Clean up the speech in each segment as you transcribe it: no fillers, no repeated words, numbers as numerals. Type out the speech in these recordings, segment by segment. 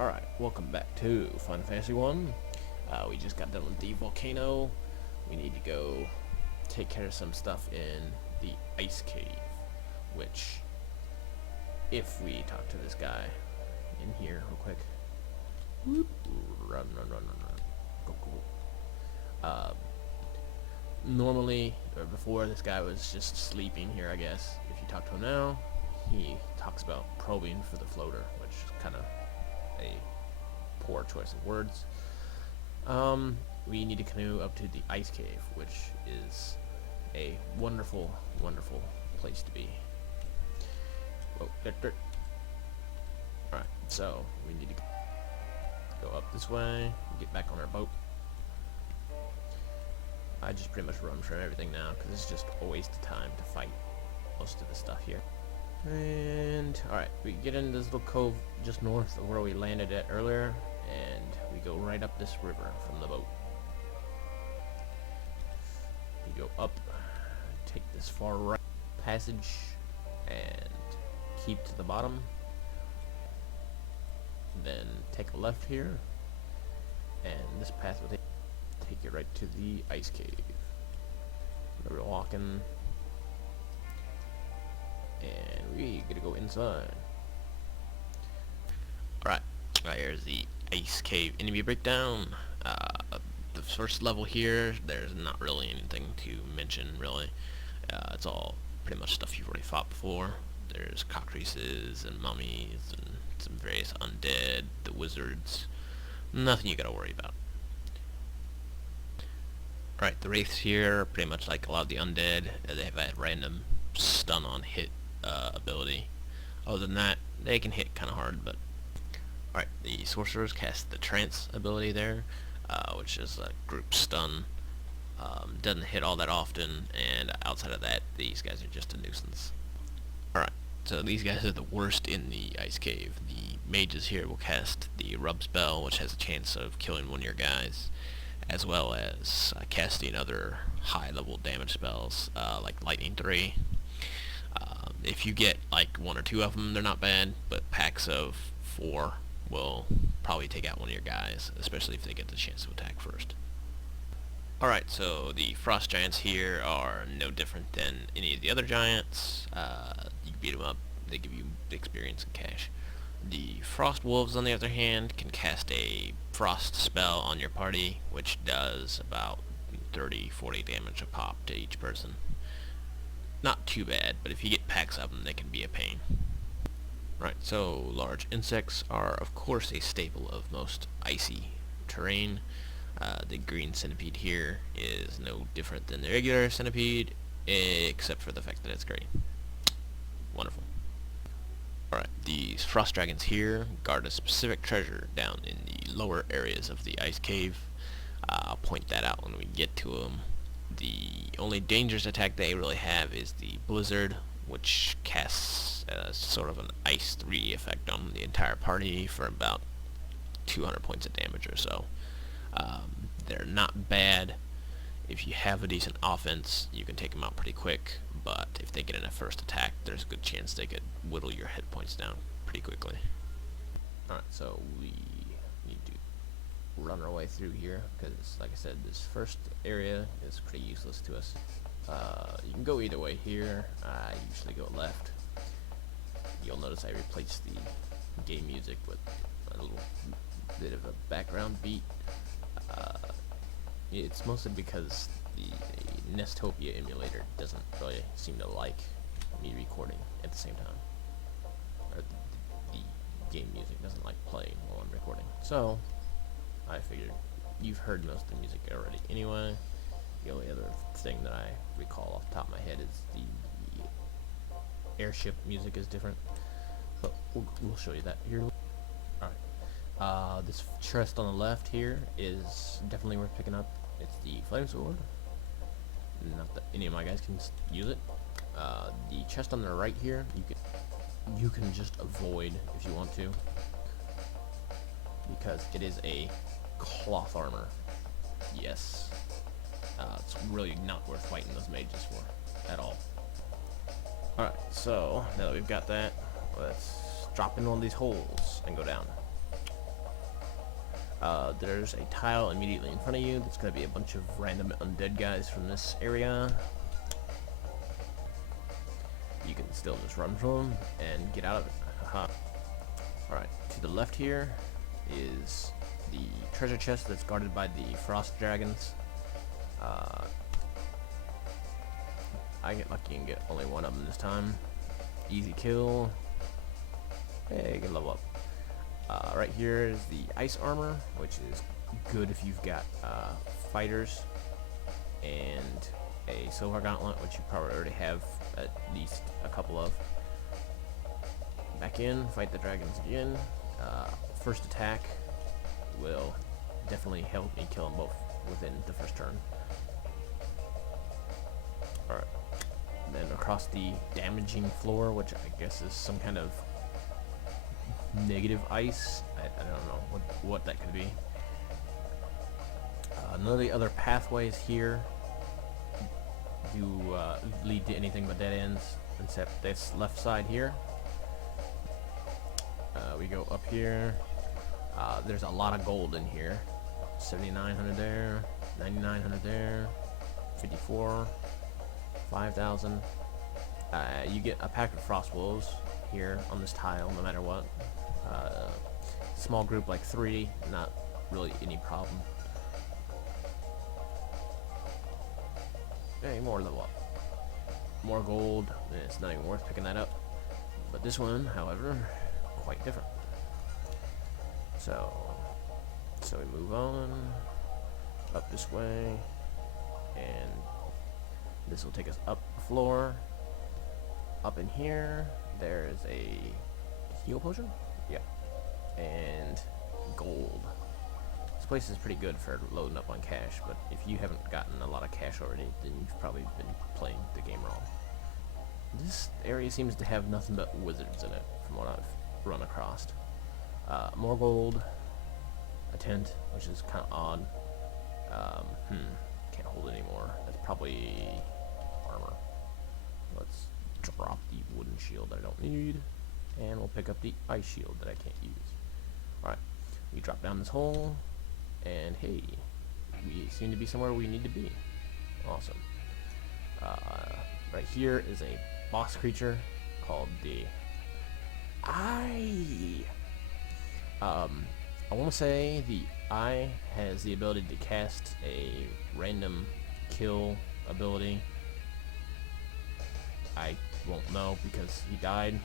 Alright, welcome back to Final Fantasy 1. We just got done with the volcano. We need to go take care of some stuff in the ice cave, which, if we talk to this guy in here real quick. Whoop, run. Go. Normally, or before, this guy was just sleeping here, I guess. If you talk to him now, he talks about probing for the floater, which is kind of a poor choice of words. We need to canoe up to the ice cave, which is a wonderful place to be. Whoa, dirt. Alright, so we need to go up this way, get back on our boat. I just pretty much run from everything now, because it's just a waste of time to fight most of the stuff here. And alright, we get into this little cove just north of where we landed at earlier, and we go right up this river from the boat. We go up, take this far right passage, and keep to the bottom. Then take a left here, and this path will take you right to the ice cave. We're walking. And we gotta go inside. Alright, here's the ice cave enemy breakdown. The first level here, there's not really anything to mention, really. It's all pretty much stuff you've already fought before. There's cockatrices and mummies and some various undead, the wizards. Nothing you gotta worry about. Alright, the wraiths here are pretty much like a lot of the undead. They have a random stun on hit ability. Other than that, they can hit kind of hard, but alright, the sorcerers cast the trance ability there, which is a group stun. Doesn't hit all that often, and outside of that, these guys are just a nuisance. Alright, so these guys are the worst in the ice cave. The mages here will cast the rub spell, which has a chance of killing one of your guys, as well as casting other high level damage spells, like Lightning 3. If you get like one or two of them, they're not bad, but packs of 4 will probably take out one of your guys, especially if they get the chance to attack first. Alright, so the frost giants here are no different than any of the other giants. You can beat them up, they give you experience and cash. The frost wolves, on the other hand, can cast a frost spell on your party, which does about 30-40 damage a pop to each person. Not too bad, but if you get packs of them, they can be a pain. Right, so large insects are of course a staple of most icy terrain. The green centipede here is no different than the regular centipede, except for the fact that it's green. Wonderful. Alright, these frost dragons here guard a specific treasure down in the lower areas of the ice cave. I'll point that out when we get to them. The only dangerous attack they really have is the blizzard, which casts sort of an ice 3 effect on the entire party for about 200 points of damage or so. They're not bad. If you have a decent offense, you can take them out pretty quick, but if they get in a first attack, there's a good chance they could whittle your hit points down pretty quickly. Alright, so we need to run our way through here, because like I said, this first area is pretty useless to us. You can go either way here. I usually go left. You'll notice I replaced the game music with a little bit of a background beat. It's mostly because the Nestopia emulator doesn't really seem to like me recording at the same time. Or the game music doesn't like playing while I'm recording. So, I figured you've heard most of the music already anyway. The only other thing that I recall off the top of my head is the airship music is different. But we'll show you that here. Alright. This chest on the left here is definitely worth picking up. It's the flame sword. Not that any of my guys can use it. The chest on the right here, you can just avoid if you want to, because it is a cloth armor. Yes. It's really not worth fighting those mages for at all. Alright, so now that we've got that, let's drop in one of these holes and go down. There's a tile immediately in front of you. That's going to be a bunch of random undead guys from this area. You can still just run from them and get out of it. Haha. Alright, to the left here is the treasure chest that's guarded by the frost dragons. I get lucky and get only one of them this time. Easy kill. Hey, you can level up. Right here is the ice armor, which is good if you've got fighters, and a silver gauntlet, which you probably already have at least a couple of. Back in, fight the dragons again. First attack will definitely help me kill them both within the first turn. Alright. Then across the damaging floor, which I guess is some kind of negative ice. I don't know what that could be. None of the other pathways here do lead to anything but dead ends, except this left side here. We go up here. There's a lot of gold in here. 7,900 there, 9,900 there, 54, 5,000. You get a pack of frost wolves here on this tile, no matter what. Small group like 3, not really any problem. Hey, more level up. More gold. It's not even worth picking that up. But this one, however, quite different. So we move on up this way, and this will take us up the floor. Up in here, there is a heal potion. Yeah, and gold. This place is pretty good for loading up on cash, but if you haven't gotten a lot of cash already, then you've probably been playing the game wrong. This area seems to have nothing but wizards in it, from what I've run across. More gold, a tent, which is kind of odd. Can't hold it anymore. That's probably armor. Let's drop the wooden shield that I don't need, and we'll pick up the ice shield that I can't use. Alright, we drop down this hole, and hey, we seem to be somewhere we need to be. Awesome. Right here is a boss creature called the Eye. I want to say the Eye has the ability to cast a random kill ability. I won't know because he died.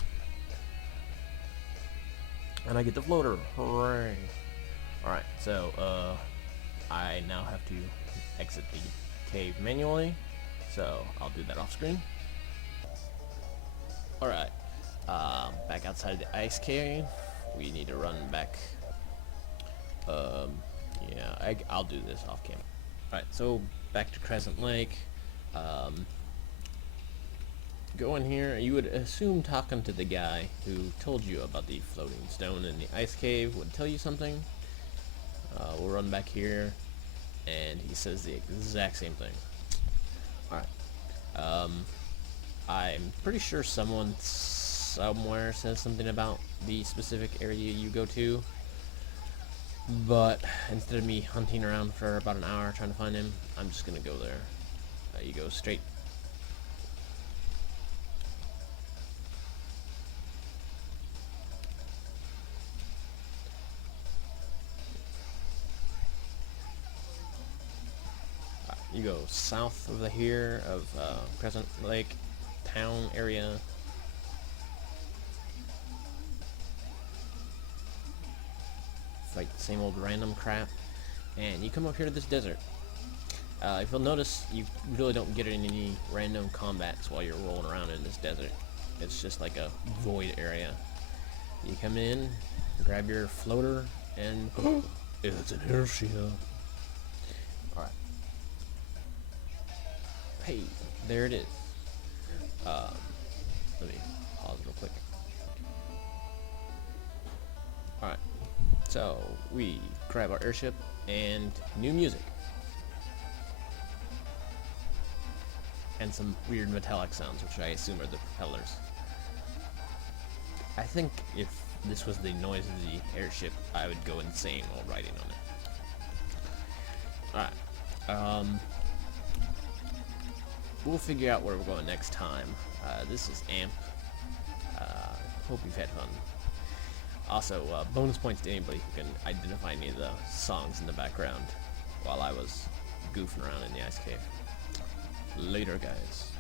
And I get the floater. Hooray! Alright, so I now have to exit the cave manually, so I'll do that off screen. Alright, back outside the ice cave. We need to run back. Yeah, I'll do this off camera. Alright, so back to Crescent Lake. Go in here. You would assume talking to the guy who told you about the floating stone in the ice cave would tell you something. We'll run back here, and he says the exact same thing. Alright. I'm pretty sure someone somewhere says something about the specific area you go to, but instead of me hunting around for about an hour trying to find him, I'm just gonna go there. You go straight. You go south of here of Crescent Lake town area. Fight the same old random crap, and you come up here to this desert. If you'll notice, you really don't get any random combats while you're rolling around in this desert. It's just like a void area. You come in, grab your floater, and it's an airship. Alright. Hey, there it is. Let me pause real quick. Alright, so we grab our airship and new music. And some weird metallic sounds, which I assume are the propellers. I think if this was the noise of the airship, I would go insane while riding on it. Alright. We'll figure out where we're going next time. This is AMP. Hope you've had fun. Also, bonus points to anybody who can identify any of the songs in the background while I was goofing around in the ice cave. Later, guys.